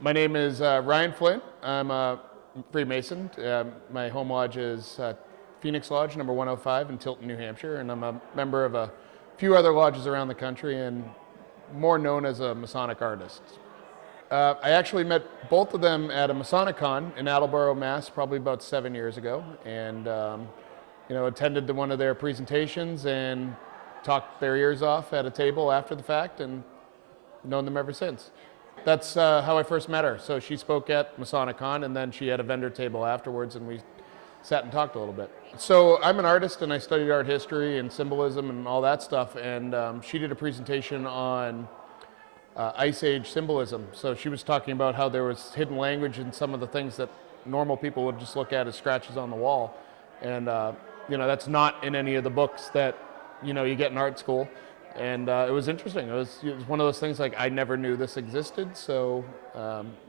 My name is Ryan Flynn. I'm a Freemason. My home lodge is Phoenix Lodge number 105 in Tilton, New Hampshire, and I'm a member of a few other lodges around the country and more known as a Masonic artist. I actually met both of them at a Masonicon in Attleboro, Mass, probably about 7 years ago, and attended one of their presentations and talked their ears off at a table after the fact, and known them ever since. That's how I first met her. So she spoke at Masonicon, and then she had a vendor table afterwards, and we sat and talked a little bit. So I'm an artist, and I studied art history and symbolism and all that stuff, and she did a presentation on Ice Age symbolism. So she was talking about how there was hidden language in some of the things that normal people would just look at as scratches on the wall. And, that's not in any of the books that, you get in art school. And it was interesting. It was one of those things like I never knew this existed, so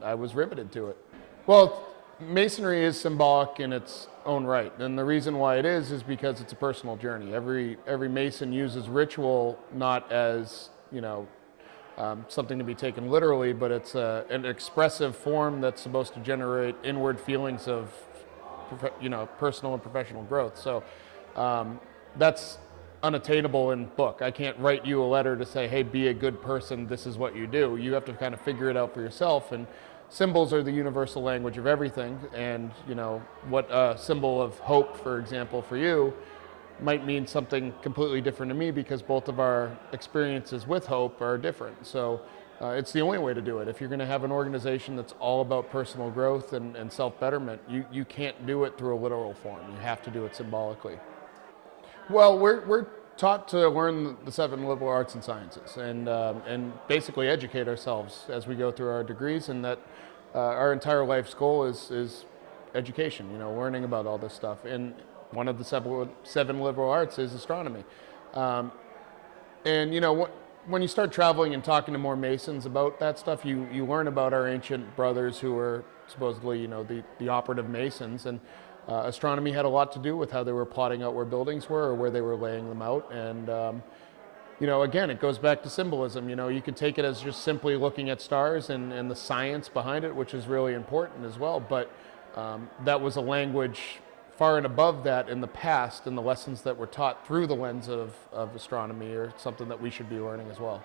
I was riveted to it. Well, Masonry is symbolic in its own right, and the reason why it is because it's a personal journey. Every Mason uses ritual not as something to be taken literally, but it's an expressive form that's supposed to generate inward feelings of personal and professional growth. So that's unattainable in book. I can't write you a letter to say, hey, be a good person, this is what you do. You have to kind of figure it out for yourself, and symbols are the universal language of everything. And what a symbol of hope, for example, for you might mean something completely different to me, because both of our experiences with hope are different. So it's the only way to do it. If you're going to have an organization that's all about personal growth and self-betterment, you can't do it through a literal form. You have to do it symbolically. Well, we're taught to learn the 7 liberal arts and sciences, and basically educate ourselves as we go through our degrees, and that our entire life's goal is education. Learning about all this stuff. And one of the 7 liberal arts is astronomy. When you start traveling and talking to more Masons about that stuff, you learn about our ancient brothers who were supposedly the operative Masons, and astronomy had a lot to do with how they were plotting out where buildings were or where they were laying them out. And again, it goes back to symbolism. You can take it as just simply looking at stars and the science behind it, which is really important as well. But that was a language far and above that in the past, and the lessons that were taught through the lens of astronomy are something that we should be learning as well.